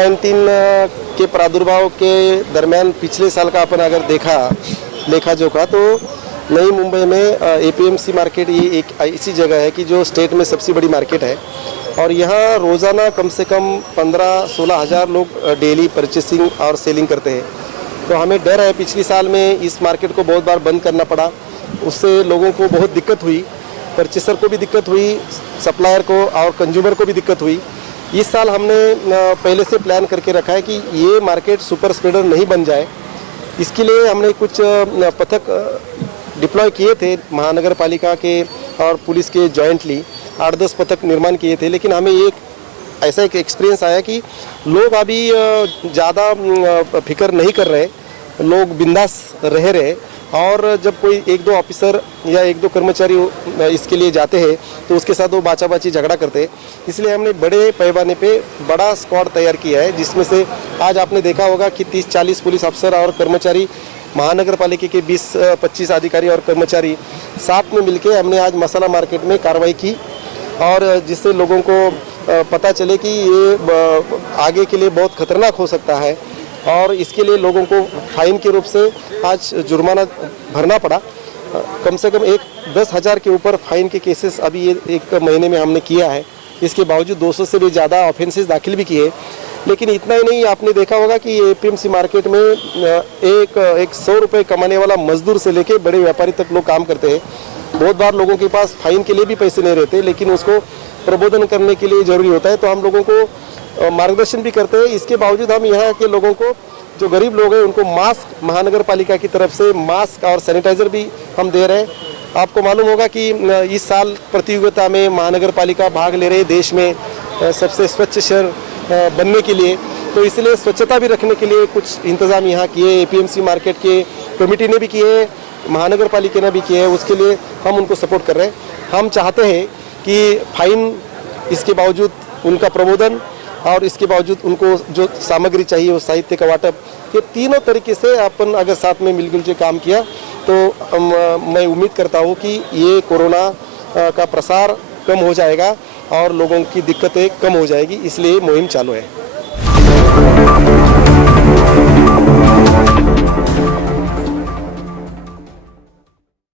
कोविड-19 के प्रादुर्भाव के दरमियान पिछले साल का अपन अगर लेखा जोखा तो नई मुंबई में एपीएमसी मार्केट ये एक ऐसी जगह है कि जो स्टेट में सबसे बड़ी मार्केट है और यहाँ रोज़ाना कम से कम 15-16 हज़ार लोग डेली परचेसिंग और सेलिंग करते हैं। तो हमें डर है, पिछले साल में इस मार्केट को बहुत बार बंद करना पड़ा, उससे लोगों को बहुत दिक्कत हुई, परचेसर को भी दिक्कत हुई, सप्लायर को और कंज्यूमर को भी दिक्कत हुई। इस साल हमने पहले से प्लान करके रखा है कि ये मार्केट सुपर स्प्रेडर नहीं बन जाए। इसके लिए हमने कुछ पथक डिप्लॉय किए थे, महानगर पालिका के और पुलिस के जॉइंटली 8-10 पथक निर्माण किए थे। लेकिन हमें ऐसा एक एक्सपीरियंस आया कि लोग अभी ज़्यादा फिक्र नहीं कर रहे, लोग बिंदास रह रहे और जब कोई 1-2 ऑफिसर या 1-2 कर्मचारी इसके लिए जाते हैं तो उसके साथ वो बाचा-बाची झगड़ा करते हैं। इसलिए हमने बड़े पैमाने पे बड़ा स्क्वाड तैयार किया है, जिसमें से आज आपने देखा होगा कि 30-40 पुलिस अफसर और कर्मचारी, महानगर पालिका के 20-25 अधिकारी और कर्मचारी साथ में मिलकर हमने आज मसाला मार्केट में कार्रवाई की और जिससे लोगों को पता चले कि ये आगे के लिए बहुत खतरनाक हो सकता है और इसके लिए लोगों को फाइन के रूप से आज जुर्माना भरना पड़ा। कम से कम 10,000 के ऊपर फाइन के केसेस अभी ये 1 महीने में हमने किया है। इसके बावजूद 200 से भी ज़्यादा ऑफेंसेस दाखिल भी किए। लेकिन इतना ही नहीं, आपने देखा होगा कि एपीएमसी मार्केट में एक 100 रुपये कमाने वाला मजदूर से लेके बड़े व्यापारी तक लोग काम करते हैं। बहुत बार लोगों के पास फाइन के लिए भी पैसे नहीं रहते, लेकिन उसको प्रबोधन करने के लिए ज़रूरी होता है, तो हम लोगों को मार्गदर्शन भी करते हैं। इसके बावजूद हम यहाँ के लोगों को, जो गरीब लोग हैं, उनको मास्क महानगर पालिका की तरफ से मास्क और सैनिटाइज़र भी हम दे रहे हैं। आपको मालूम होगा कि इस साल प्रतियोगिता में महानगर पालिका भाग ले रही है देश में सबसे स्वच्छ शहर बनने के लिए, तो इसलिए स्वच्छता भी रखने के लिए कुछ इंतज़ाम यहाँ किए, एपीएमसी मार्केट के कमेटी ने भी किए, महानगर पालिका ने भी किए हैं। उसके लिए हम उनको सपोर्ट कर रहे हैं। हम चाहते हैं कि फाइन, इसके बावजूद उनका प्रबोधन और इसके बावजूद उनको जो सामग्री चाहिए, उस साहित्य का वाटप, ये तीनों तरीके से अपन अगर साथ में मिलजुल के काम किया तो मैं उम्मीद करता हूँ कि ये कोरोना का प्रसार कम हो जाएगा और लोगों की दिक्कतें कम हो जाएगी। इसलिए मुहिम चालू है।